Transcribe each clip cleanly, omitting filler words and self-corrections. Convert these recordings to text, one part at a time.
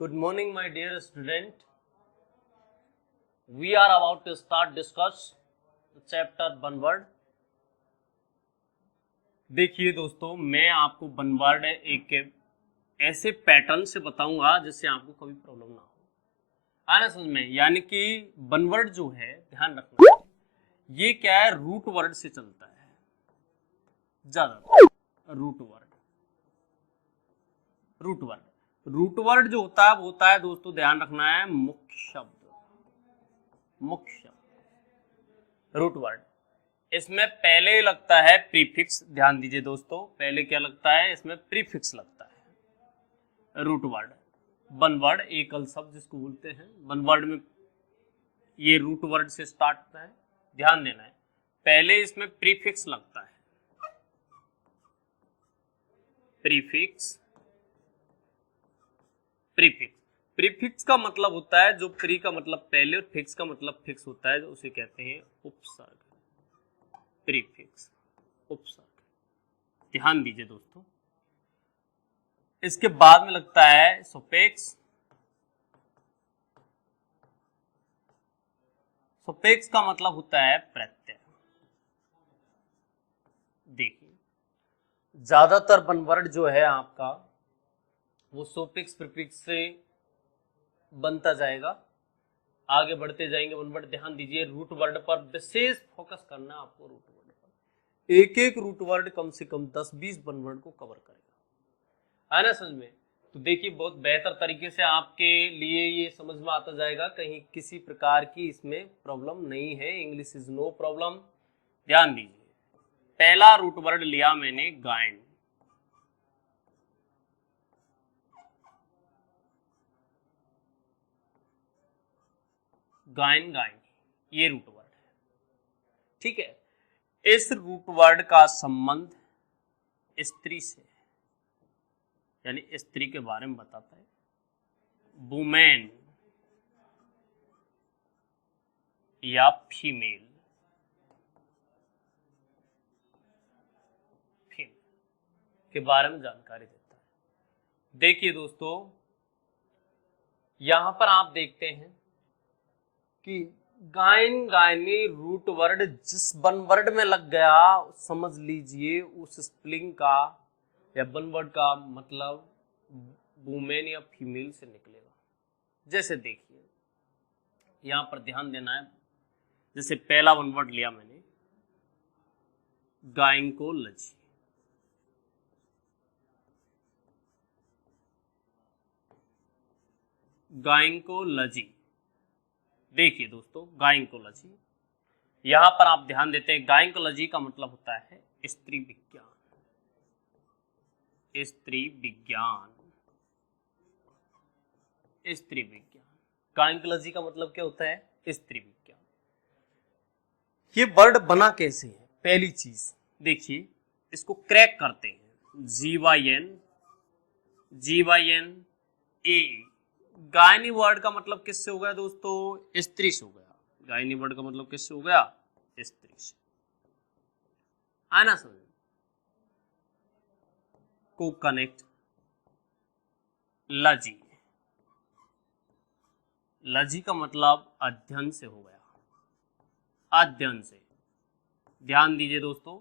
Good morning, my dear student. We are about to start discuss chapter one word. देखिए दोस्तों, मैं आपको one word एक ऐसे पैटर्न से बताऊंगा जिससे आपको कभी प्रॉब्लम ना हो। आना समझ में, यानी कि वन वर्ड जो है, ध्यान रखना, ये क्या है, रूट वर्ड से चलता है ज्यादा। रूट वर्ड जो होता है वो होता है दोस्तों, ध्यान रखना है, मुख्य शब्द। रूट वर्ड, इसमें पहले लगता है प्रीफिक्स। ध्यान दीजिए दोस्तों, पहले क्या लगता है, इसमें प्रीफिक्स लगता है। रूट वर्ड, वन वर्ड, एकल शब्द जिसको बोलते हैं, वन वर्ड में ये रूट वर्ड से स्टार्ट होता है। ध्यान देना है, पहले इसमें प्रीफिक्स लगता है। प्रीफिक्स प्रीफिक्स का मतलब होता है, जो प्री का मतलब पहले और फिक्स का मतलब फिक्स होता है, जो उसे कहते हैं उपसर्ग। प्रीफिक्स, उपसर्ग। ध्यान दीजिए दोस्तों, इसके बाद में लगता है सुफिक्स। सुफिक्स का मतलब होता है प्रत्यय। देखिए, ज्यादातर वन वर्ड जो है आपका वो सुफिक्स प्रीफिक्स से बनता जाएगा। आगे बढ़ते जाएंगे वन वर्ड। ध्यान दीजिए, रूट वर्ड पर विशेष फोकस करना आपको। रूट वर्ड पर एक एक रूट वर्ड कम से कम 10-20 वन वर्ड को कवर करेगा, है ना समझ में। तो देखिए, बहुत बेहतर तरीके से आपके लिए ये समझ में आता जाएगा, कहीं किसी प्रकार की इसमें प्रॉब्लम नहीं है। English is no problem. ध्यान दीजिए, पहला रूट वर्ड लिया मैंने गायन। गायन, ये रूट वर्ड है, ठीक है। इस रूट वर्ड का संबंध स्त्री से, यानी स्त्री के बारे में बताता है। वुमेन या फीमेल के बारे में जानकारी देता है। देखिए दोस्तों, यहां पर आप देखते हैं कि गायन, गायनी रूट वर्ड जिस वन वर्ड में लग गया, समझ लीजिए उस स्पेलिंग का या वन वर्ड का मतलब वुमेन या फीमेल से निकलेगा। जैसे देखिए, यहां पर ध्यान देना है, जैसे पहला वन वर्ड लिया मैंने गायकोलॉजी। गायकोलॉजी, देखिए दोस्तों, गायकोलॉजी, यहां पर आप ध्यान देते हैं, गायकोलॉजी का मतलब होता है स्त्री विज्ञान। स्त्री विज्ञान, स्त्री विज्ञान। गायकोलॉजी का मतलब क्या होता है, स्त्री विज्ञान। ये वर्ड बना कैसे है, पहली चीज देखिए, इसको क्रैक करते हैं। GYN A। गायनी वर्ड का मतलब किससे हो गया दोस्तों, स्त्री से हो गया। गायनी वर्ड का मतलब किससे हो गया, स्त्री से, है ना समझ। को कनेक्ट, लजी, लजी का मतलब अध्ययन से हो गया, अध्ययन से। ध्यान दीजिए दोस्तों,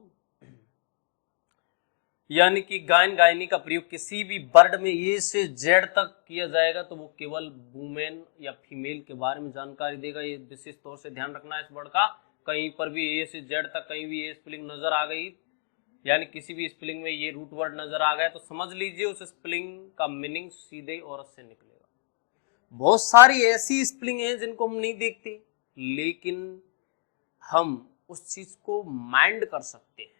यानी कि गायन, गायनी का प्रयोग किसी भी वर्ड में ए से जेड तक किया जाएगा तो वो केवल वुमेन या फीमेल के बारे में जानकारी देगा। ये विशेष तौर से ध्यान रखना है इस वर्ड का। कहीं पर भी ए से जेड तक कहीं भी ए स्पेलिंग नजर आ गई, यानी किसी भी स्पेलिंग में ये रूट वर्ड नजर आ गया, तो समझ लीजिए उस स्पेलिंग का मीनिंग सीधे औरत से निकलेगा। बहुत सारी ऐसी स्पेलिंग है जिनको हम नहीं देखते, लेकिन हम उस चीज को माइंड कर सकते हैं,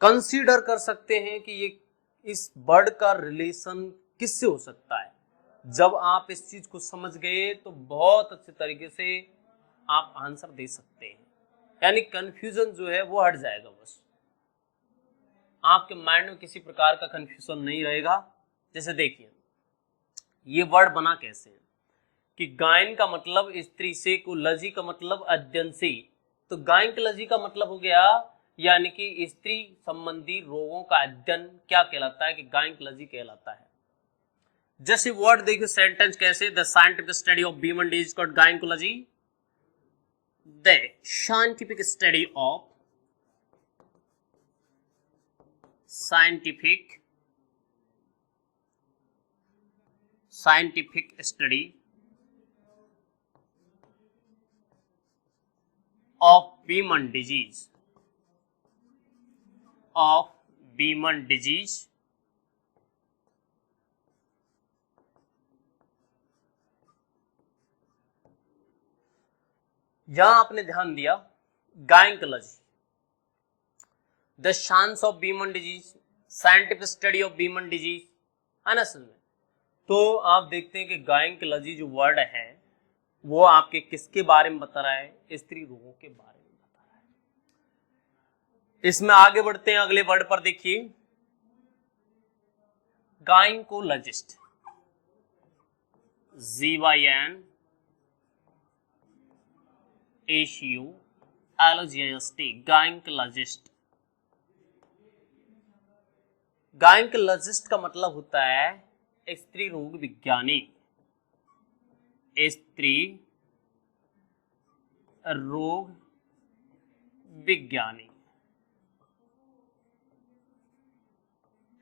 कंसीडर कर सकते हैं कि ये इस वर्ड का रिलेशन किससे हो सकता है। जब आप इस चीज को समझ गए तो बहुत अच्छे तरीके से आप आंसर दे सकते हैं, यानी कंफ्यूजन जो है वो हट जाएगा। बस आपके माइंड में किसी प्रकार का कंफ्यूजन नहीं रहेगा। जैसे देखिए, ये वर्ड बना कैसे है कि गायन का मतलब स्त्री से, को लजी का मतलब अध्ययन से। तो गायकोलॉजी का मतलब हो गया, यानी कि स्त्री संबंधी रोगों का अध्ययन क्या कहलाता है, कि गायकोलॉजी कहलाता है। जैसे वर्ड देखिए सेंटेंस कैसे, the scientific study of human disease called gynaecology, the scientific study of scientific study of Beeman disease, यहां आपने ध्यान दिया gynaecology, the science of women disease, scientific study of women disease, है ना समझ में। तो आप देखते हैं कि गायनेकोलॉजी जो वर्ड है वो आपके किसके बारे में बता रहा है, स्त्री रोगों के बारे में बता रहा है। इसमें आगे बढ़ते हैं, अगले वर्ड पर देखिए, गायनेकोलॉजिस्ट, GYNCOLOGIST, गायनेकोलॉजिस्ट। गायनेकोलॉजिस्ट का मतलब होता है स्त्री रोग विज्ञानी, स्त्री रोग विज्ञानी,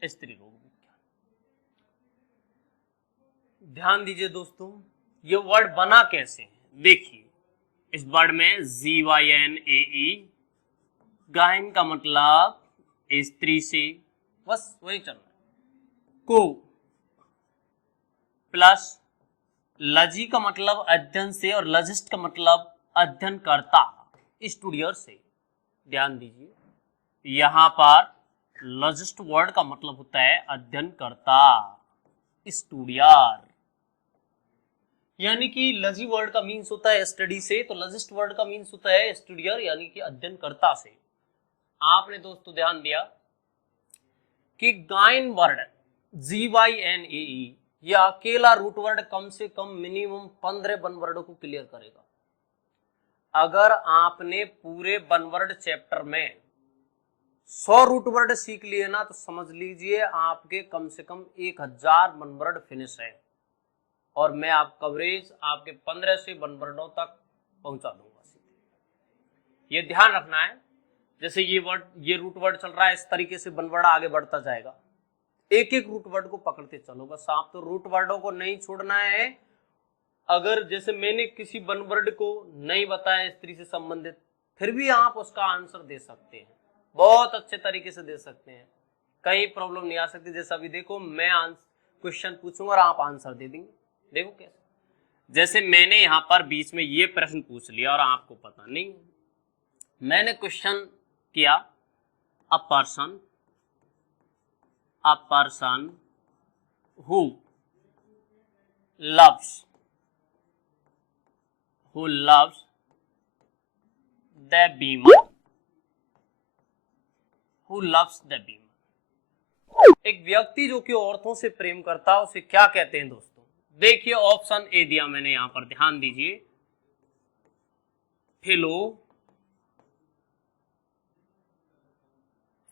स्त्री रोग विज्ञान। ध्यान दीजिए दोस्तों, ये वर्ड बना कैसे है, देखिए इस वर्ड में GYNAE, गायन का मतलब स्त्री से, बस वही चल रहा है, को प्लस लजी का मतलब अध्ययन से और लजिस्ट का मतलब अध्ययन करता, स्टूडियर से। ध्यान दीजिए यहां पर लजिस्ट वर्ड का मतलब होता है अध्ययन करता, स्टूडियर, यानी कि लजी वर्ड का मीन्स होता है स्टडी से, तो लजिस्ट वर्ड का मीन्स होता है स्टूडियर यानी कि अध्ययन करता से। आपने दोस्तों ध्यान दिया कि गायन वर्ड GYNAE यह अकेला रूट वर्ड कम से कम मिनिमम 15 वन वर्डों को क्लियर करेगा। अगर आपने पूरे वन वर्ड चैप्टर में 100 रूट वर्ड सीख लिए ना, तो समझ लीजिए आपके कम से कम 1000 वन वर्ड फिनिश है, और मैं आप कवरेज आपके 15 से वन वर्डों तक पहुंचा दूंगा। ये ध्यान रखना है, जैसे ये रूट वर्ड चल रहा है, इस तरीके से वन वर्ड आगे बढ़ता जाएगा, एक एक रूट वर्ड को पकड़ते चलो बस। आप तो रूट वर्डों को नहीं छोड़ना है। अगर जैसे मैंने किसी वन वर्ड को नहीं बताया स्त्री से संबंधित, फिर भी आप उसका आंसर दे सकते हैं, बहुत अच्छे तरीके से दे सकते हैं, कहीं प्रॉब्लम नहीं आ सकती। जैसा अभी देखो मैं क्वेश्चन पूछूंगा और आप आंसर दे देंगे, देखो कैसे। जैसे मैंने यहाँ पर बीच में ये प्रश्न पूछ लिया और आपको पता नहीं, मैंने क्वेश्चन किया, a person who loves the beamer, एक व्यक्ति जो कि औरतों से प्रेम करता है उसे क्या कहते हैं दोस्तों। देखिए ऑप्शन ए दिया मैंने यहां पर, ध्यान दीजिए,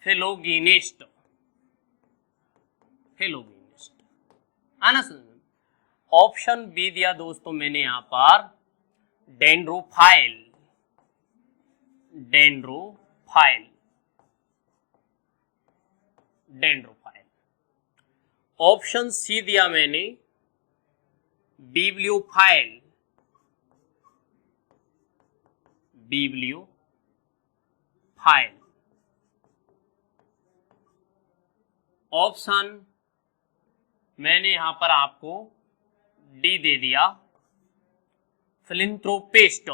फिलोगिनिस्ट, आना सुन। ऑप्शन बी दिया दोस्तों मैंने यहां पर डेंड्रोफाइल, ऑप्शन सी दिया मैंने बिब्लियोफाइल, ऑप्शन मैंने यहां पर आपको डी दे दिया, फिलैंथ्रोपिस्ट,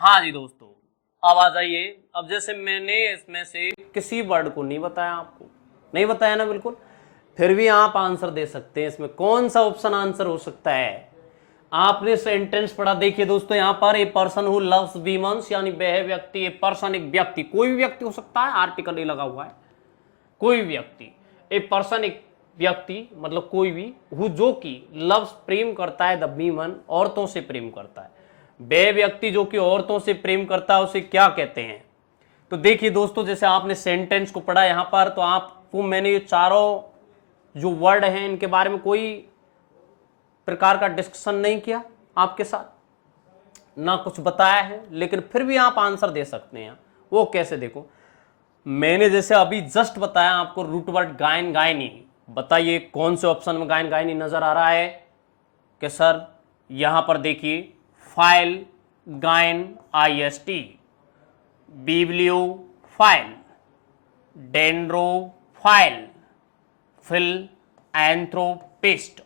हाँ जी दोस्तों, अब आ जाइए। अब जैसे मैंने इसमें से किसी वर्ड को नहीं बताया, आपको नहीं बताया ना बिल्कुल, फिर भी आप आंसर दे सकते हैं। इसमें कौन सा ऑप्शन आंसर हो सकता है। आपने सेंटेंस पढ़ा, देखिए दोस्तों यहाँ पर ए पर्सन हु लव्स वीमेंस, यानी वह व्यक्ति, ए पर्सन एक व्यक्ति, कोई भी व्यक्ति हो सकता है, आर्टिकल नहीं लगा हुआ है, कोई व्यक्ति, ए पर्सन एक व्यक्ति मतलब कोई भी, हु जो कि लव्स प्रेम करता है, द वीमन औरतों से प्रेम करता है, वह व्यक्ति जो कि औरतों से प्रेम करता है उसे क्या कहते हैं, तो देखिए दोस्तों, जैसे आपने सेंटेंस को पढ़ा यहां पर, तो आपको मैंने ये चारों जो वर्ड हैं इनके बारे में कोई प्रकार का डिस्कशन नहीं किया आपके साथ, ना कुछ बताया है, लेकिन फिर भी आप आंसर दे सकते हैं। वो कैसे? देखो, मैंने जैसे अभी जस्ट बताया आपको रूट वर्ड गायन गायनी। बताइए कौन से ऑप्शन में गायन गायनी नजर आ रहा है? कि सर यहां पर देखिए, philogynist IST, bibliophile, dendrophile, philanthropist.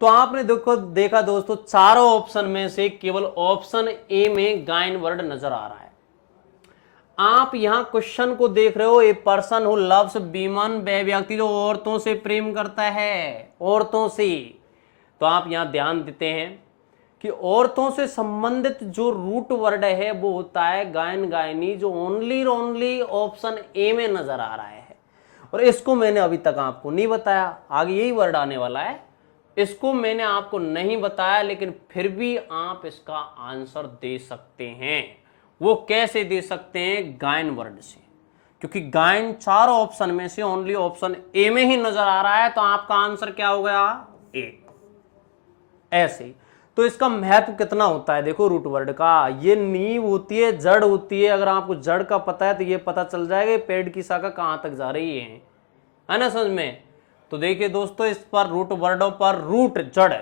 तो आपने देखा दोस्तों, चारों ऑप्शन में से केवल ऑप्शन ए में गायन वर्ड नजर आ रहा है। आप यहां क्वेश्चन को देख रहे हो, ए पर्सन हु लव्स वीमन, वह व्यक्ति जो औरतों से प्रेम करता है, औरतों से। तो आप यहां ध्यान देते हैं कि औरतों से संबंधित जो रूट वर्ड है वो होता है गायन गायनी, जो ओनली ऑप्शन ए में नजर आ रहा है। और इसको मैंने अभी तक आपको नहीं बताया, आगे यही वर्ड आने वाला है, इसको मैंने आपको नहीं बताया, लेकिन फिर भी आप इसका आंसर दे सकते हैं। वो कैसे दे सकते हैं? गायन वर्ड से, क्योंकि गायन चारों ऑप्शन में से ओनली ऑप्शन ए में ही नजर आ रहा है, तो आपका आंसर क्या हो गया? ए। ऐसे तो इसका महत्व कितना होता है? देखो, रूट वर्ड का ये नींव होती है, जड़ होती है। अगर आपको जड़ का पता है तो ये पता चल जाएगा पेड़ की शाखा कहां तक जा रही है ना, समझ में? तो देखिए दोस्तों, इस पर रूट वर्डों पर, रूट जड़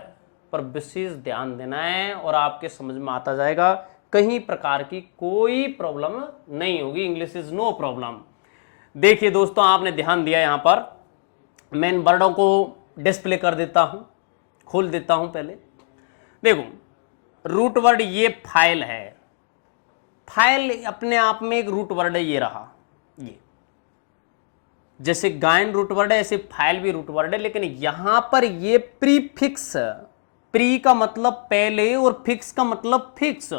पर विशेष ध्यान देना है और आपके समझ में आता जाएगा। कहीं प्रकार की कोई प्रॉब्लम नहीं होगी। English is no problem. देखिए दोस्तों, आपने ध्यान दिया, यहां पर मैं इन वर्डों को डिस्प्ले कर देता हूं, खोल देता हूं। पहले देखो, रूट वर्ड ये फाइल है। फाइल अपने आप में एक रूट वर्ड है, ये रहा। ये जैसे गायन रूट वर्ड है, ऐसे फाइल भी रूट वर्ड है, लेकिन यहां पर ये प्रीफिक्स, प्री का मतलब पहले और फिक्स का मतलब फिक्स,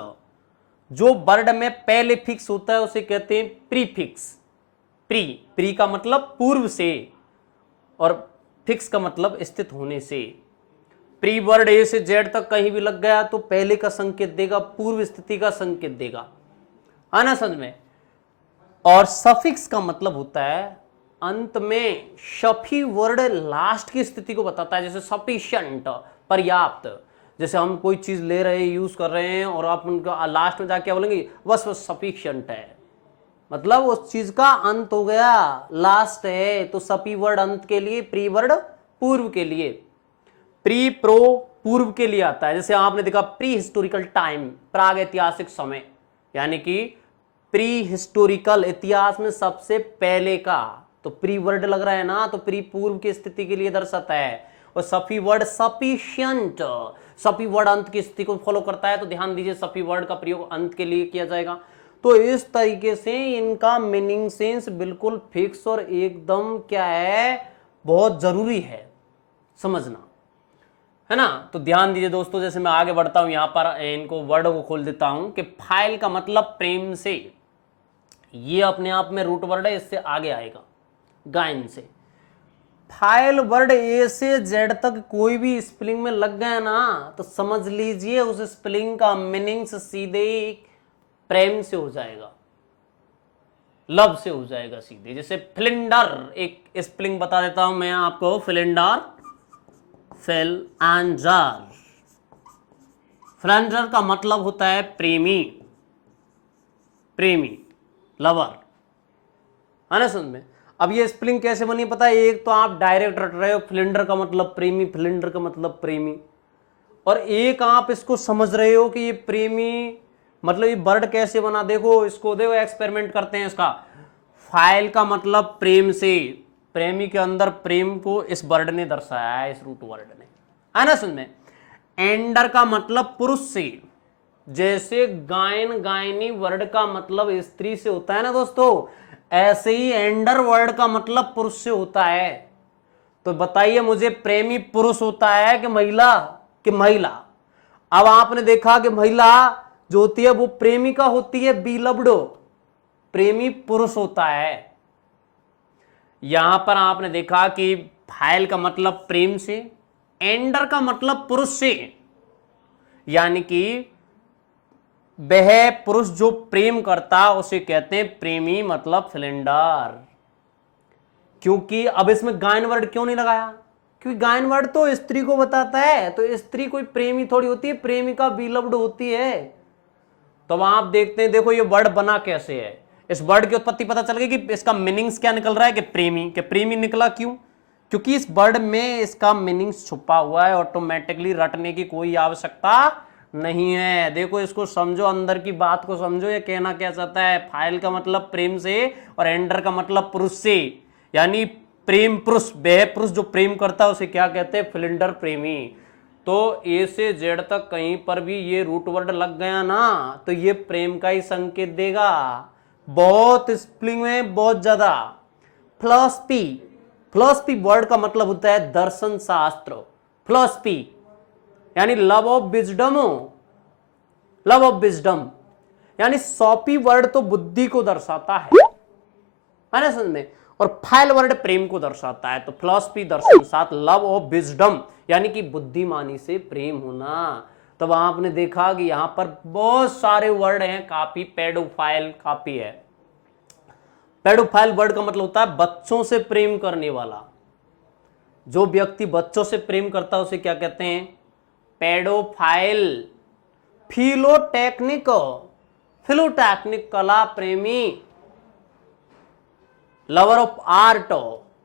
जो वर्ड में पहले फिक्स होता है उसे कहते हैं प्रीफिक्स। प्री का मतलब पूर्व से और फिक्स का मतलब स्थित होने से। प्री वर्ड ए से जेड तक कहीं भी लग गया तो पहले का संकेत देगा, पूर्व स्थिति का संकेत देगा, आना समझ में। और सफिक्स का मतलब होता है अंत में, शफी वर्ड लास्ट की स्थिति को बताता है। जैसे सफिशिएंट, पर्याप्त। जैसे हम कोई चीज ले रहे हैं, यूज कर रहे हैं, और आप उनका लास्ट में जाके क्या बोलेंगे? बस सफिशिएंट है, मतलब उस चीज का अंत हो गया, लास्ट है। तो सफी वर्ड अंत के लिए, प्री वर्ड पूर्व के लिए। प्री प्रो पूर्व के लिए आता है। जैसे आपने देखा प्री हिस्टोरिकल टाइम, प्राग ऐतिहासिक समय, यानी कि प्री हिस्टोरिकल, इतिहास में सबसे पहले का। तो प्री वर्ड लग रहा है ना, तो प्री पूर्व की स्थिति के लिए दर्शाता है। और Safi word sufficient, Safi word अंत की स्थिति को फॉलो करता है। तो ध्यान दीजिए, सफी वर्ड का प्रयोग अंत के लिए किया जाएगा। तो इस तरीके से इनका मीनिंग सेंस बिल्कुल फिक्स और एकदम क्या है, बहुत जरूरी है समझना, है ना। तो ध्यान दीजिए दोस्तों, जैसे मैं आगे बढ़ता हूं, यहां पर इनको वर्ड को खोल देता हूं कि फाइल का मतलब प्रेम से, ये अपने आप में रूट वर्ड है, इससे आगे आएगा गायन से। फाइल वर्ड ए से जेड तक कोई भी स्पेलिंग में लग गया ना, तो समझ लीजिए उस स्पेलिंग का मीनिंग सीधे प्रेम से हो जाएगा, लव से हो जाएगा सीधे। जैसे फिलिंडर, एक स्पेलिंग बता देता हूं मैं आपको, फिलिंडर, फिलएंजर। फिलएंजर का मतलब होता है प्रेमी, प्रेमी, लवर, है ना समझ में। अब ये स्पेलिंग कैसे बनी पता है? एक तो आप डायरेक्ट रट रहे हो, फिलिंडर का मतलब प्रेमी, फिलिंडर का मतलब प्रेमी, और एक आप इसको समझ रहे हो कि ये प्रेमी मतलब ये वर्ड कैसे बना। देखो इसको, देखो एक्सपेरिमेंट करते हैं इसका। फाइल का मतलब प्रेम से, प्रेमी के अंदर प्रेम को इस वर्ड ने दर्शाया है, इस रूट वर्ड ने, है ना समझ में। एंडर का मतलब पुरुष से, जैसे गायन गायनी वर्ड का मतलब स्त्री से होता है ना दोस्तों, ऐसे ही एंडर वर्ड का मतलब पुरुष से होता है। तो बताइए मुझे, प्रेमी पुरुष होता है कि महिला? कि महिला। अब आपने देखा कि महिला जो होती है वो प्रेमिका होती है, बीलव्ड, प्रेमी पुरुष होता है। यहां पर आपने देखा कि फाइल का मतलब प्रेम से, एंडर का मतलब पुरुष से, यानी कि वह पुरुष जो प्रेम करता उसे कहते हैं प्रेमी, मतलब फिलेंडर। क्योंकि अब इसमें गायन वर्ड क्यों नहीं लगाया? क्योंकि गायन वर्ड तो स्त्री को बताता है, तो स्त्री कोई प्रेमी थोड़ी होती है, प्रेमिका बिलव्ड होती है। तो अब आप देखते हैं, देखो ये वर्ड बना कैसे है। इस वर्ड की उत्पत्ति पता चल गई कि इसका मीनिंग्स क्या निकल रहा है कि प्रेमी, के प्रेमी निकला। क्यों? क्योंकि इस वर्ड में इसका मीनिंग्स छुपा हुआ है, ऑटोमेटिकली रटने की कोई आवश्यकता नहीं है। देखो इसको समझो, अंदर की बात को समझो, ये कहना क्या चाहता है। फाइल का मतलब प्रेम से और एंडर का मतलब पुरुष से, यानी प्रेम पुरुष, वह पुरुष जो प्रेम करता है उसे क्या कहते हैं? फिलेंडर, प्रेमी। तो ए से जेड तक कहीं पर भी ये रूट वर्ड लग गया ना, तो ये प्रेम का ही संकेत देगा। बहुत स्पेलिंग में बहुत ज्यादा। फिलॉसफी, फिलॉसफी वर्ड का मतलब होता है दर्शन शास्त्र। फिलॉसफी यानी love of wisdom, love of wisdom, यानी सॉफी वर्ड तो बुद्धि को दर्शाता है ना, समझ में। और फाइल वर्ड प्रेम को दर्शाता है। तो फिलॉसफी दर्शन साथ लव ऑफ विजडम, यानी कि बुद्धिमानी से प्रेम होना। तब आपने देखा कि यहां पर बहुत सारे वर्ड हैं, काफी पेडोफाइल काफी है। पेडोफाइल वर्ड का मतलब होता है बच्चों से प्रेम करने वाला। जो व्यक्ति बच्चों से प्रेम करता है उसे क्या कहते हैं? पेडोफाइल। फिलोटेक्निक, फिलोटेक्निक कला प्रेमी, लवर ऑफ आर्ट,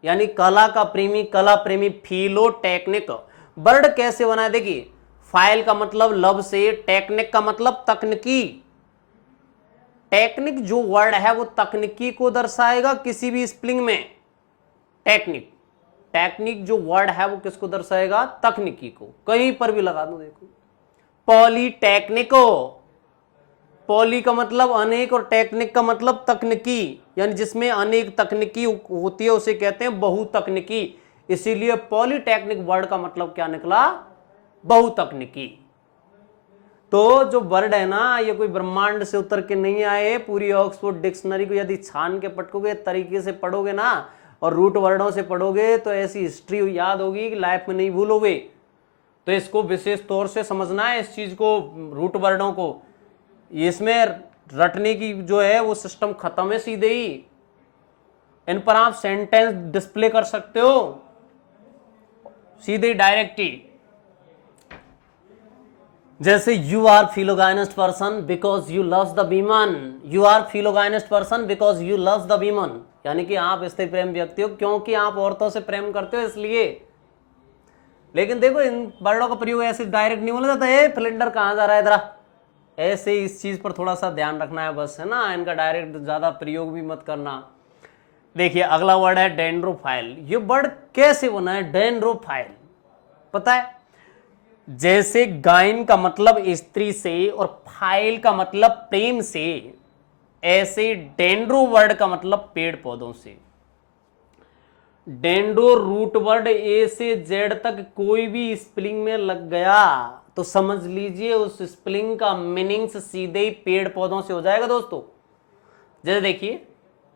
यानी कला का प्रेमी, कला प्रेमी, फिलोटेक्निक। वर्ड कैसे बना है देखिए, फाइल का मतलब लव से, टेक्निक का मतलब तकनीकी। टेक्निक जो वर्ड है वो तकनीकी को दर्शाएगा किसी भी स्पेलिंग में। टेक्निक, टेक्निक जो वर्ड है वो किसको दर्शाएगा? तकनीकी को। कहीं पर भी लगा दो, देखो पॉलीटेक्निको, पॉली का मतलब अनेक और टेक्निक का मतलब तकनीकी, यानी जिसमें अनेक तकनीकी होती है उसे कहते हैं बहुतकनीकी। इसीलिए पॉलीटेक्निक वर्ड का मतलब क्या निकला? बहुतकनीकी। तो जो वर्ड है ना, ये कोई ब्रह्मांड से उतर के नहीं आए। पूरी ऑक्सफोर्ड डिक्शनरी को यदि छान के पटकोगे, तरीके से पढ़ोगे ना, और रूट वर्डों से पढ़ोगे, तो ऐसी हिस्ट्री याद होगी कि लाइफ में नहीं भूलोगे। तो इसको विशेष तौर से समझना है, इस चीज को, रूट वर्डों को। इसमें रटने की जो है वो सिस्टम खत्म है सीधे ही। इन पर आप सेंटेंस डिस्प्ले कर सकते हो सीधे डायरेक्ट ही। जैसे you are philogynist person because you loves the women, you are philogynist person because you loves the women, यानी कि आप स्त्री प्रेम व्यक्ति हो क्योंकि आप औरतों से प्रेम करते हो इसलिए। लेकिन देखो इन वर्डों का प्रयोग ऐसे डायरेक्ट नहीं बोला जाता है, फिलेंडर कहां जा रहा है इधर, ऐसे इस चीज पर थोड़ा सा ध्यान रखना है बस, है ना। इनका डायरेक्ट ज्यादा प्रयोग भी मत करना। देखिए अगला वर्ड है डेंड्रोफाइल। ये वर्ड कैसे बना है डेंड्रोफाइल? पता है, जैसे गायन का मतलब स्त्री से और फाइल का मतलब प्रेम से, ऐसे डेंड्रो वर्ड का मतलब पेड़ पौधों से। डेंड्रो रूट वर्ड ए से जेड तक कोई भी स्पेलिंग में लग गया तो समझ लीजिए उस स्पेलिंग का मीनिंग्स सीधे ही पेड़ पौधों से हो जाएगा दोस्तों। जैसे देखिए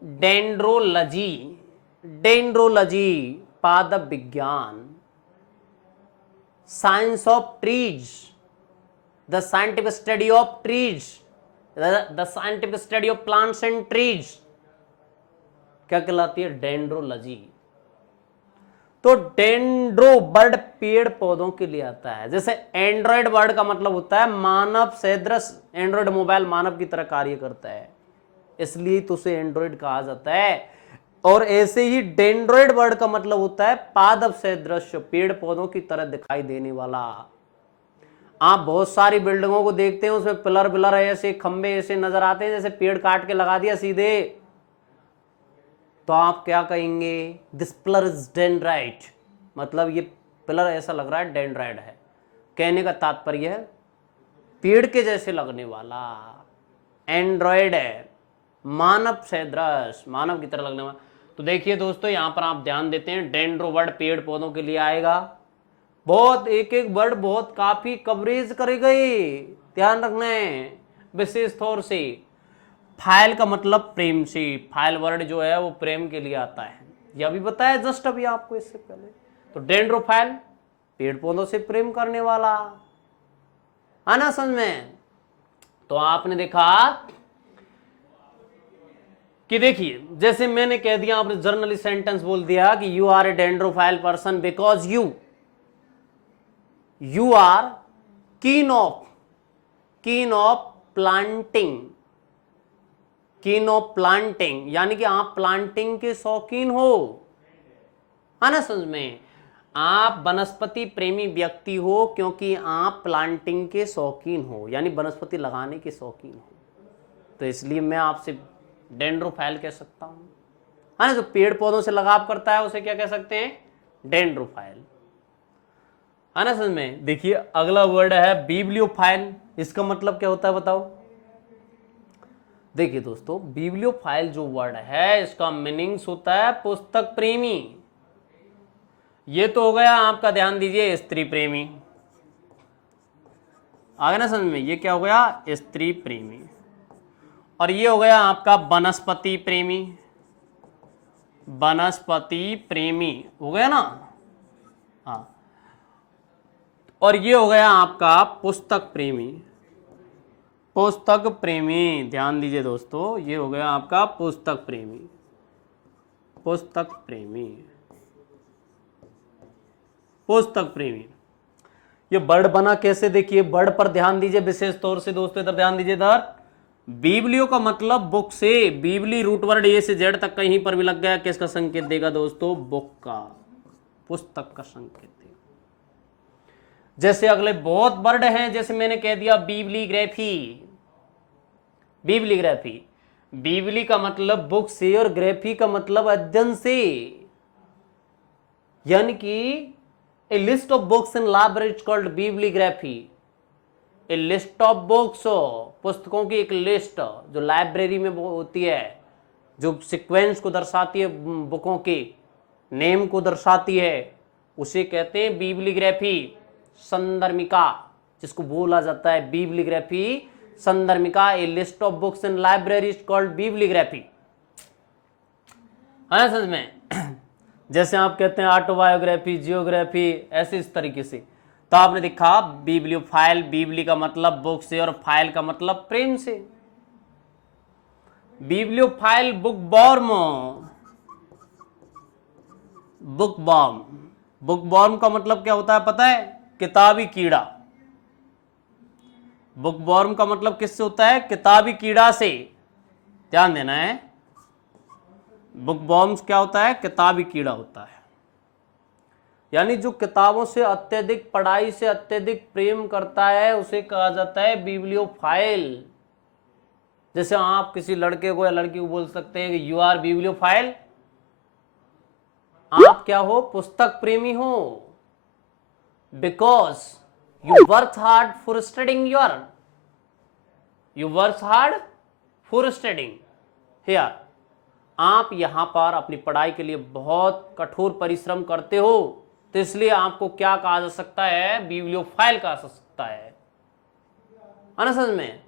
डेंड्रोलॉजी, डेंड्रोलॉजी पादप विज्ञान, science of trees, the scientific study of trees, the scientific study of plants and trees, क्या कहलाती है? डेंड्रोलॉजी। तो डेंड्रो वर्ड पेड़ पौधों के लिए आता है। जैसे एंड्रॉइड वर्ड का मतलब होता है मानव सदृश, एंड्रॉइड मोबाइल मानव की तरह कार्य करता है, इसलिए तो उसे एंड्रॉइड कहा जाता है। और ऐसे ही डेंड्रॉइड वर्ड का मतलब होता है पादप सदृश, पेड़ पौधों की तरह दिखाई देने वाला। आप बहुत सारी बिल्डिंगों को देखते हैं, उसमें पिलर पिलर ऐसे खंबे ऐसे नजर आते हैं जैसे पेड़ काट के लगा दिया सीधे, तो आप क्या कहेंगे? दिस पिलर इज डेंड्राइट, मतलब ये पिलर ऐसा लग रहा है डेंड्राइट है। कहने का तात्पर्य है पेड़ के जैसे लगने वाला, एंड्रॉइड है, मानव सदृश, मानव की तरह लगने वाला। तो देखिए दोस्तों यहां पर आप ध्यान देते हैं, डेंड्रो वर्ड पेड़ पौधों के लिए आएगा। बहुत एक एक वर्ड बहुत काफी कवरेज करेगा ये, ध्यान रखना है विशेष तौर से। फाइल का मतलब प्रेम से, फाइल वर्ड जो है वो प्रेम के लिए आता है, यह भी बताया जस्ट अभी आपको इससे पहले। तो डेंड्रोफाइल पेड़ पौधों से प्रेम करने वाला, है ना समझ में। तो आपने देखा कि देखिए, जैसे मैंने कह दिया, आपने जर्नली सेंटेंस बोल दिया कि you are a dendrophile person because you are keen of planting, यानी कि आप प्लांटिंग के शौकीन हो, है ना समझ में। आप वनस्पति प्रेमी व्यक्ति हो क्योंकि आप प्लांटिंग के शौकीन हो, यानी वनस्पति लगाने के शौकीन हो, तो इसलिए मैं आपसे डेंड्रोफाइल कह सकता हूं, है ना। जो पेड़ पौधों से लगाव करता है उसे क्या कह सकते हैं, डेंड्रोफाइल, है ना समझ में। देखिए अगला वर्ड है बिब्लियोफाइल, इसका मतलब क्या होता है बताओ। देखिए दोस्तों, बिब्लियोफाइल जो वर्ड है इसका मीनिंग्स होता है पुस्तक प्रेमी। ये तो हो गया आपका, ध्यान दीजिए, स्त्री प्रेमी, आ गया ना समझ में। ये क्या हो गया, स्त्री प्रेमी। और ये हो गया आपका वनस्पति प्रेमी, वनस्पति प्रेमी हो गया ना, हाँ। और ये हो गया आपका पुस्तक प्रेमी, पुस्तक प्रेमी, ध्यान दीजिए दोस्तों, ये हो गया आपका पुस्तक प्रेमी, पुस्तक प्रेमी, पुस्तक प्रेमी। ये वर्ड बना कैसे, देखिए वर्ड पर ध्यान दीजिए विशेष तौर से दोस्तों, इधर ध्यान दीजिए। इधर बिब्लियो का मतलब बुक से, बिबली रूट वर्ड ए से जेड तक कहीं पर भी लग गया, किसका संकेत देगा दोस्तों, बुक का, पुस्तक का संकेत देगा। जैसे अगले बहुत वर्ड हैं, जैसे मैंने कह दिया बिब्लीग्राफी, बिब्लीग्राफी, बिबली का मतलब बुक से और ग्राफी का मतलब अध्ययन से, यानी कि a list of books in library called bibliography, a list of books, पुस्तकों की एक लिस्ट जो लाइब्रेरी में होती है, जो सीक्वेंस को दर्शाती है, बुकों के नेम को दर्शाती है, उसे कहते हैं बिब्लीग्राफी। संदर्मिका जिसको बोला जाता है बिब्लीग्राफी, संदर्मिका, a list of books in library called bibliography, है ना समझ में। जैसे आप कहते हैं ऑटोबायोग्राफी, जियोग्राफी, ऐसे इस तरीके से। तो आपने देखा बिब्लियोफाइल, बिबली का मतलब बुक से और फाइल का मतलब प्रेम से। बिब्लियोफाइल बुकवॉर्म, बुकवॉर्म, बुकवॉर्म का मतलब क्या होता है पता है, किताबी कीड़ा। बुकवॉर्म का मतलब किससे होता है, किताबी कीड़ा से, ध्यान देना है। बुकवॉर्म्स क्या होता है, किताबी कीड़ा होता है, यानी जो किताबों से अत्यधिक, पढ़ाई से अत्यधिक प्रेम करता है उसे कहा जाता है बिब्लियोफाइल। जैसे आप किसी लड़के को या लड़की को बोल सकते हैं कि यू आर बिब्लियोफाइल, आप क्या हो, पुस्तक प्रेमी हो, because you work hard for studying you work hard for studying here, आप यहां पर अपनी पढ़ाई के लिए बहुत कठोर परिश्रम करते हो, तो इसलिए आपको क्या कहा जा सकता है, बिब्लियोफाइल कहा जा सकता है ना समझ में।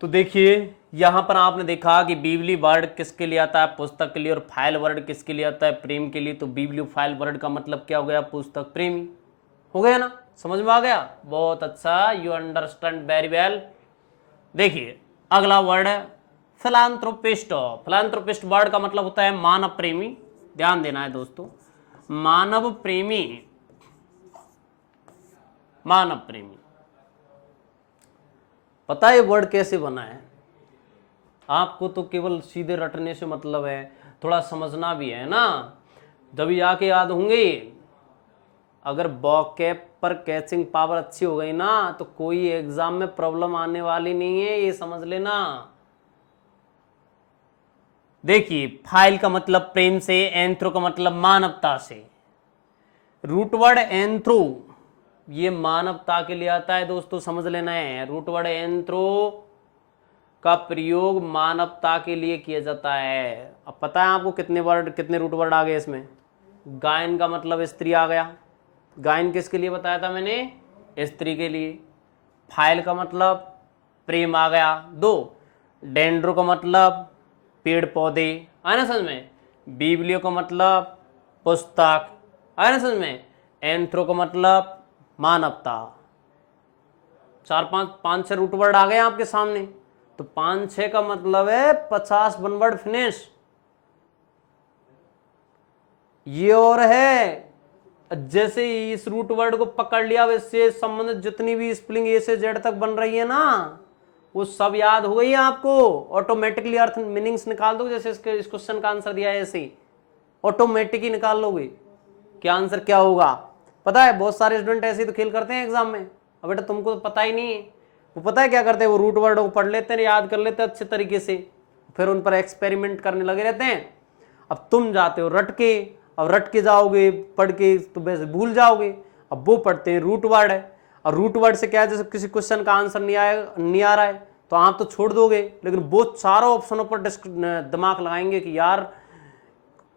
तो देखिए यहां पर आपने देखा कि बिबली वर्ड किसके लिए आता है, पुस्तक के लिए, और फाइल वर्ड किसके लिए आता है, प्रेम के लिए। तो बिब्लियोफाइल वर्ड का मतलब क्या हो गया, पुस्तक प्रेमी हो गया ना, समझ में आ गया, बहुत अच्छा, यू अंडरस्टैंड वेरी वेल। देखिए अगला वर्ड है फिलांथ्रोपिस्ट। फिलांथ्रोपिस्ट वर्ड का मतलब होता है मानव प्रेमी, ध्यान देना है दोस्तों, मानव प्रेमी, मानव प्रेमी। पता है वर्ड कैसे बना है, आपको तो केवल सीधे रटने से मतलब है, थोड़ा समझना भी है ना, जब आके याद होंगे। अगर वोकैब पर कैचिंग पावर अच्छी हो गई ना तो कोई एग्जाम में प्रॉब्लम आने वाली नहीं है, ये समझ लेना। देखिए फाइल का मतलब प्रेम से, एंथ्रो का मतलब मानवता से। रूट वर्ड एंथ्रो ये मानवता के लिए आता है दोस्तों, समझ लेना है। रूट वर्ड एंथ्रो का प्रयोग मानवता के लिए किया जाता है। अब पता है आपको कितने वर्ड, कितने रूट वर्ड आ गए इसमें। गायन का मतलब स्त्री आ गया, गायन किसके लिए बताया था मैंने, स्त्री के लिए। फाइल का मतलब प्रेम आ गया, 2। डेंड्रो का मतलब पेड़ पौधे, आया ना समझ में। बिब्लियो का मतलब पुस्तक, आया ना समझ में। एंथ्रो का मतलब मानवता, चार पांच छह रूट वर्ड आ गए आपके सामने। तो 5-6 का मतलब है 50 वन वर्ड फिनिश। ये और है, जैसे इस रूट वर्ड को पकड़ लिया वैसे संबंधित जितनी भी स्पेलिंग ए से जेड तक बन रही है ना, वो सब याद हो गई है आपको। ऑटोमेटिकली अर्थ मीनिंग्स निकाल दो, जैसे इसके इस क्वेश्चन का आंसर दिया है ऐसे ही ऑटोमेटिक ही निकाल लोगे कि आंसर क्या होगा। पता है बहुत सारे स्टूडेंट ऐसे ही तो खेल करते हैं एग्जाम में। अब बेटा तुमको तो पता ही नहीं है, वो पता है क्या करते हैं, वो रूट वर्ड को पढ़ लेते हैं, याद कर लेते हैं अच्छे तरीके से, फिर उन पर एक्सपेरिमेंट करने लगे रहते हैं। अब तुम जाते हो रट के, अब रट के जाओगे पढ़ के तो वैसे भूल जाओगे। अब वो पढ़ते हैं रूट वर्ड है, और रूट वर्ड से क्या है, जैसे किसी क्वेश्चन का आंसर नहीं आ रहा है तो आप तो छोड़ दोगे, लेकिन वो चारों ऑप्शनों पर दिमाग लगाएंगे कि यार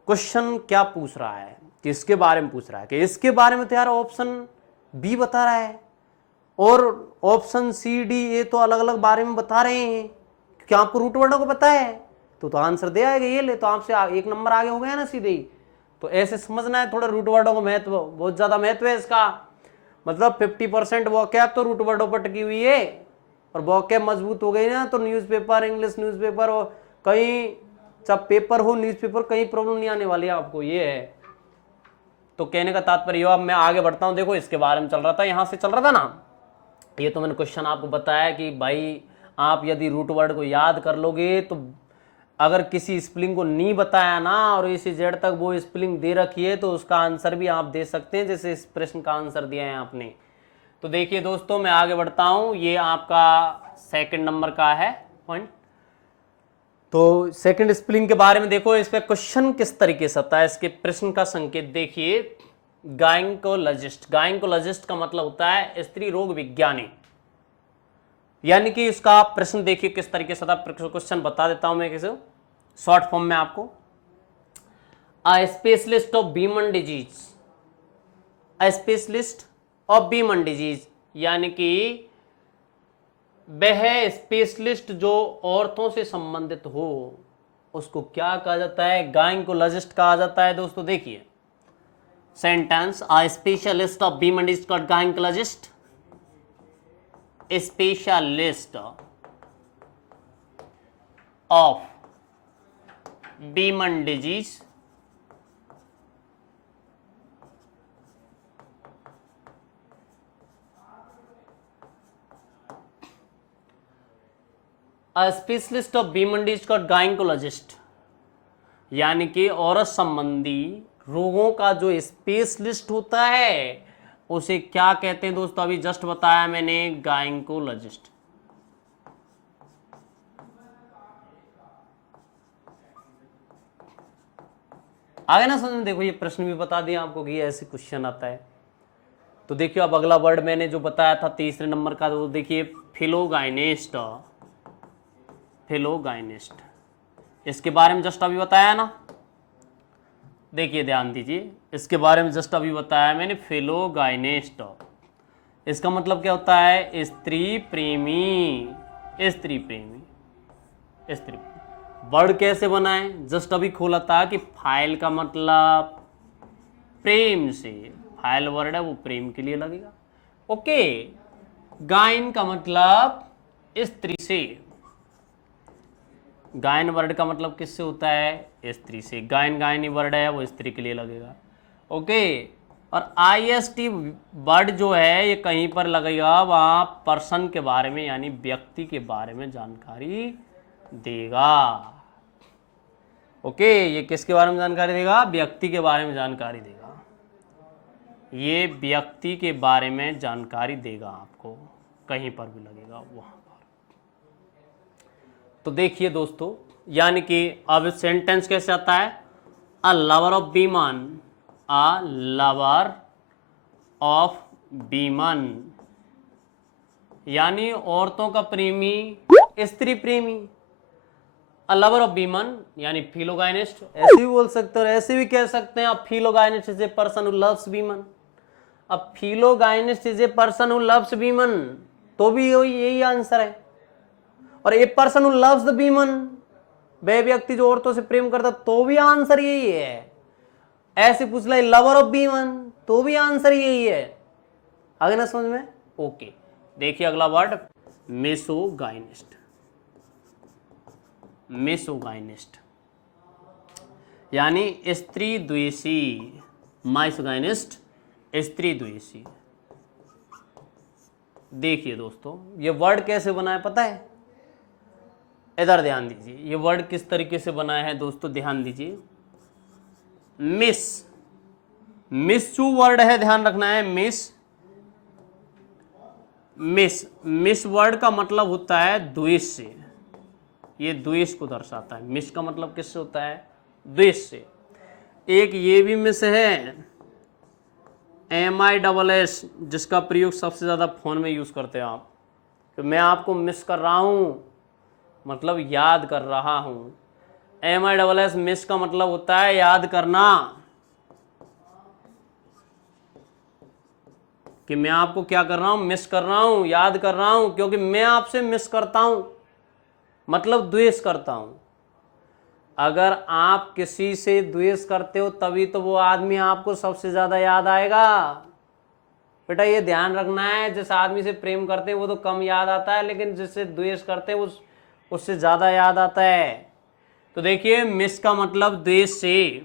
क्वेश्चन क्या पूछ रहा है, किसके बारे में पूछ रहा है, कि इसके बारे में तो यार ऑप्शन बी बता रहा है और ऑप्शन सी डी ए तो अलग अलग बारे में बता रहे हैं, क्योंकि आपको रूट वर्डों को पता है तो आंसर दे आएगा ये ले, तो आपसे 1 नंबर आगे हो गया ना सीधे ही। तो ऐसे समझना है थोड़ा रूट वर्डों का महत्व, बहुत ज्यादा महत्व है इसका। मतलब 50% वोकैब तो रूट वर्डों पर टिकी हुई है, और वोकैब मजबूत हो गई ना तो न्यूज़पेपर, इंग्लिश न्यूज़पेपर और कहीं जब पेपर हो न्यूज़पेपर कहीं प्रॉब्लम नहीं आने वाली है आपको, ये है। तो कहने का तात्पर्य अब मैं आगे बढ़ता हूं। देखो इसके बारे में चल रहा था, यहां से चल रहा था ना, ये तो मैंने क्वेश्चन आपको बताया कि भाई आप यदि रूट वर्ड को याद कर लोगे तो अगर किसी स्पेलिंग को नहीं बताया ना और इसी जेड तक वो स्पेलिंग दे रखी है तो उसका आंसर भी आप दे सकते हैं, जैसे इस प्रश्न का आंसर दिया है आपने। तो देखिए दोस्तों मैं आगे बढ़ता हूं, ये आपका 2 नंबर का है पॉइंट। तो सेकंड स्पेलिंग के बारे में देखो, इस पे क्वेश्चन किस तरीके से आता है, इसके प्रश्न का संकेत देखिए। गायकोलॉजिस्ट, गायकोलॉजिस्ट का मतलब होता है स्त्री रोग विज्ञानी, यानी कि इसका प्रश्न देखिए किस तरीके से था। क्वेश्चन बता देता हूं मैं किसे शॉर्ट फॉर्म में आपको। अ specialist of women disease, a specialist of women disease, यानी कि वह स्पेशलिस्ट जो औरतों से संबंधित हो उसको क्या कहा जाता है, गायकोलॉजिस्ट कहा जाता है। दोस्तों देखिए sentence, a specialist of women disease called gynaecologist, specialist of women disease specialist of women disease called gynaecologist, यानी कि औरत संबंधी रोगों का जो स्पेशलिस्ट होता है उसे क्या कहते हैं दोस्तों, अभी जस्ट बताया मैंने, गायकोलॉजिस्ट। आगे ना समझ में, देखो ये प्रश्न भी बता दिया आपको कि ऐसे क्वेश्चन आता है। तो देखिए अब अगला वर्ड मैंने जो बताया था 3 नंबर का, तो देखिए फिलोगाइनिस्ट, फिलोगाइनिस्ट, इसके बारे में जस्ट अभी बताया ना, देखिए ध्यान दीजिए, इसके बारे में जस्ट अभी बताया मैंने, फिलोगाइनिस्ट। इसका मतलब क्या होता है, स्त्री प्रेमी, स्त्री प्रेमी, स्त्री। वर्ड कैसे बनाए, जस्ट अभी खोला था कि फाइल का मतलब प्रेम से, फाइल वर्ड है वो प्रेम के लिए लगेगा। ओके, गायन का मतलब स्त्री से, गायन वर्ड का मतलब किससे होता है, स्त्री से, गायन गायनी वर्ड है वो स्त्री के लिए लगेगा। ओके, और IST वर्ड जो है ये कहीं पर लगेगा वहां पर्सन के बारे में यानी व्यक्ति के बारे में जानकारी देगा। ओके, ये किसके बारे में जानकारी देगा, व्यक्ति के बारे में जानकारी देगा, ये व्यक्ति के बारे में जानकारी देगा आपको, कहीं पर भी लगेगा वहां पर। तो देखिए दोस्तों, यानी कि अब सेंटेंस कैसे आता है, a lover of women, a lover of women, यानी औरतों का प्रेमी, स्त्री प्रेमी। अ लवर ऑफ वीमन यानी फिलोगाइनिस्ट, ऐसे भी बोल सकते हो, ऐसे भी कह सकते हैं, अब philogynist is a person who loves women. अब philogynist is a person who loves women, तो भी यही आंसर है। और a person who loves the women, वह व्यक्ति जो औरतों से प्रेम करता, तो भी आंसर यही है। ऐसे पूछ ले लवर ऑफ वीमन, तो भी आंसर यही है। आगे ना समझ में, ओके। देखिए अगला वर्ड मेसोगाइनिस्ट, मेसोगाइनिस्ट यानी स्त्री द्वेषी, माइसोगाइनिस्ट स्त्री द्वेषी। देखिए दोस्तों ये वर्ड कैसे बना है पता है, इधर ध्यान दीजिए, ये वर्ड किस तरीके से बना है दोस्तों, ध्यान दीजिए। मिस, मिस जो वर्ड है ध्यान रखना है, मिस, मिस, मिस वर्ड का मतलब होता है द्वेष से, ये द्वेष को दर्शाता है। मिस का मतलब किससे होता है, द्वेष से। एक ये भी मिस है MISS, जिसका प्रयोग सबसे ज़्यादा फ़ोन में यूज़ करते हैं आप, तो मैं आपको मिस कर रहा हूँ मतलब याद कर रहा हूँ। MISS मिस का मतलब होता है याद करना, कि मैं आपको क्या कर रहा हूँ, मिस कर रहा हूँ, याद कर रहा हूँ, क्योंकि मैं आपसे मिस करता हूँ मतलब द्वेष करता हूँ। अगर आप किसी से द्वेष करते हो तभी तो वो आदमी आपको सबसे ज़्यादा याद आएगा। बेटा ये ध्यान रखना है, जिस आदमी से प्रेम करते हैं वो तो कम याद आता है, लेकिन जिससे द्वेष करते हैं उससे ज़्यादा याद आता है। तो देखिए मिस का मतलब द्वेष से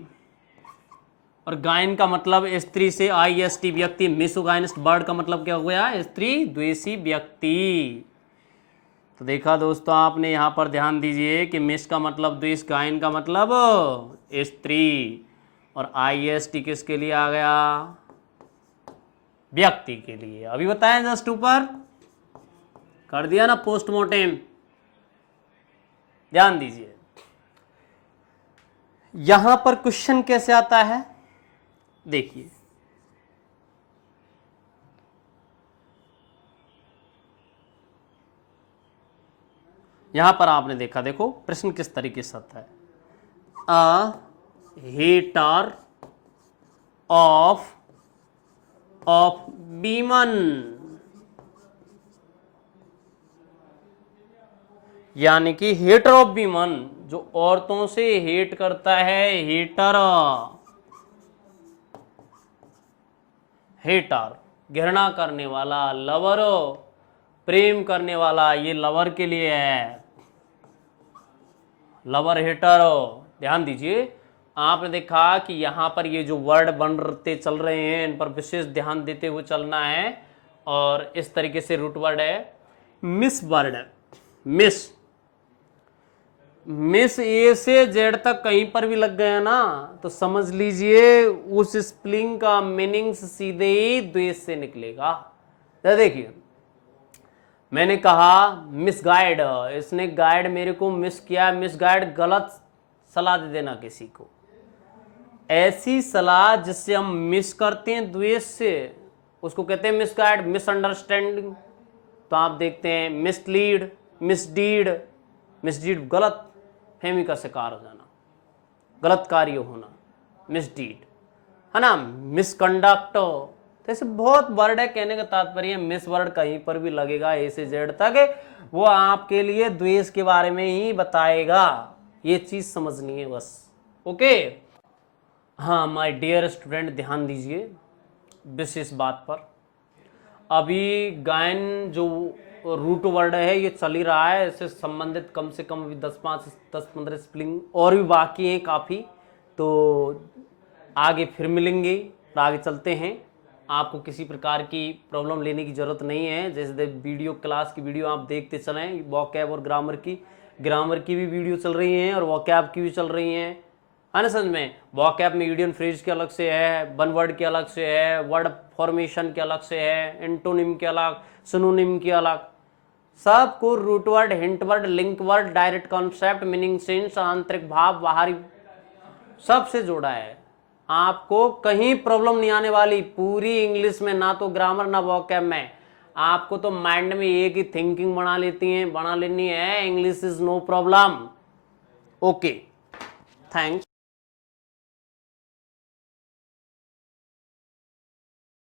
और गायन का मतलब स्त्री से, IST व्यक्ति। मिसोगाइनिस्ट वर्ड का मतलब क्या हो गया, स्त्री द्वेषी व्यक्ति। तो देखा दोस्तों आपने, यहाँ पर ध्यान दीजिए कि मिस का मतलब द्वेष, गायन का मतलब स्त्री, और IST किसके लिए आ गया, व्यक्ति के लिए। अभी बताया जस्ट ऊपर कर दिया ना पोस्टमार्टम। ध्यान दीजिए यहां पर क्वेश्चन कैसे आता है, देखिए यहां पर आपने देखा, देखो प्रश्न किस तरीके से आता है। अ हेटर ऑफ वीमन, यानी कि हेटर ऑफ वीमन, जो औरतों से हेट करता है, हेटर, हेटर घृणा करने वाला, लवर प्रेम करने वाला, ये लवर के लिए है, लवर हेटर। ध्यान दीजिए आपने देखा कि यहां पर ये जो वर्ड बनते चल रहे हैं इन पर विशेष ध्यान देते हुए चलना है। और इस तरीके से रूट वर्ड है मिस वर्ड है, मिस, मिस ए से जेड तक कहीं पर भी लग गया ना तो समझ लीजिए उस स्पेलिंग का मीनिंग सीधे ही द्वेष से निकलेगा। देखिए मैंने कहा मिस गाइड, इसने गाइड मेरे को मिस किया, मिस गाइड गलत सलाह दे देना किसी को, ऐसी सलाह जिससे हम मिस करते हैं द्वेष से उसको कहते हैं मिस गाइड, मिसअंडरस्टैंडिंग। तो आप देखते हैं मिसलीड, मिसडीड, मिसडीड गलत फहमी का शिकार हो जाना, गलत कार्य होना, मिसडीड है ना, मिसकंडक्ट। तो ऐसे बहुत वर्ड है, कहने का तात्पर्य मिस वर्ड कहीं पर भी लगेगा ए से जेड तक, वो आपके लिए द्वेष के बारे में ही बताएगा, ये चीज समझनी है बस। ओके हाँ माय डियर स्टूडेंट, ध्यान दीजिए विशेष बात पर। अभी गायन जो रूट वर्ड है ये चल ही रहा है, इससे संबंधित कम से कम अभी 10-15 स्पेलिंग और भी बाकी हैं काफ़ी, तो आगे फिर मिलेंगे और आगे चलते हैं। आपको किसी प्रकार की प्रॉब्लम लेने की ज़रूरत नहीं है, जैसे वीडियो क्लास की वीडियो आप देखते चलें, वॉकैब और ग्रामर की भी वीडियो चल रही हैं और वॉकैब की भी चल रही हैं, है ना समझ में। वॉकैब में यूनियन फ्रेज के अलग से है, वन वर्ड के अलग से है, वर्ड फॉर्मेशन के अलग से है, एंटोनिम के अलग, सिनोनिम के अलग, सबको root word, hint word, link word, direct concept, meaning, sense, आंतरिक भाव, बाहरी, सबसे जोड़ा है। आपको कहीं प्रॉब्लम नहीं आने वाली पूरी इंग्लिश में, ना तो ग्रामर ना वॉकैब में। आपको तो माइंड में एक ही थिंकिंग बना लेनी है, English is no problem. Okay thanks.